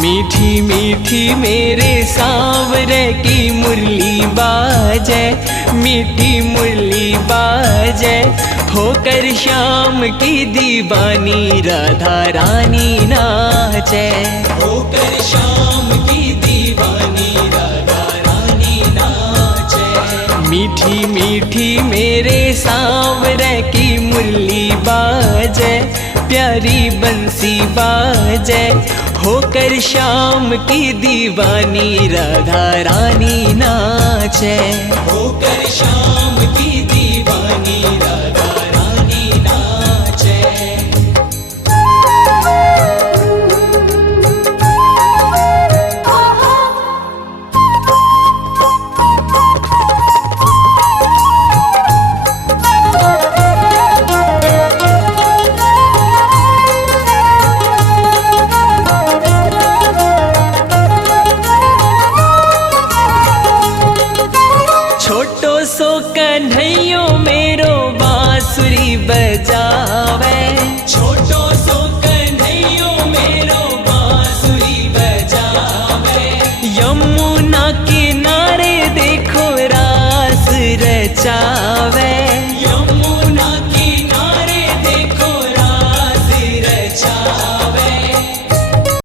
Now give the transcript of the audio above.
मीठी मीठी मेरे सांवरे की मुरली बाजे, मीठी मुरली बाजे, होकर श्याम की दीवानी राधा रानी नाचे। होकर श्याम की दीवानी राधा रानी नाचे। मीठी मीठी मेरे सांवरे की मुरली बाजे, प्यारी बंसी बाजे, होकर श्याम की दीवानी राधा रानी नाचे। होकर श्याम की दीवानी राधा रानी नाचे। छोटो सो कन्हैयो मेरो बांसुरी बजावे, छोटो सो कन्हैयो मेरो बांसुरी बजावे। यमुना किनारे देखो रास रचावे,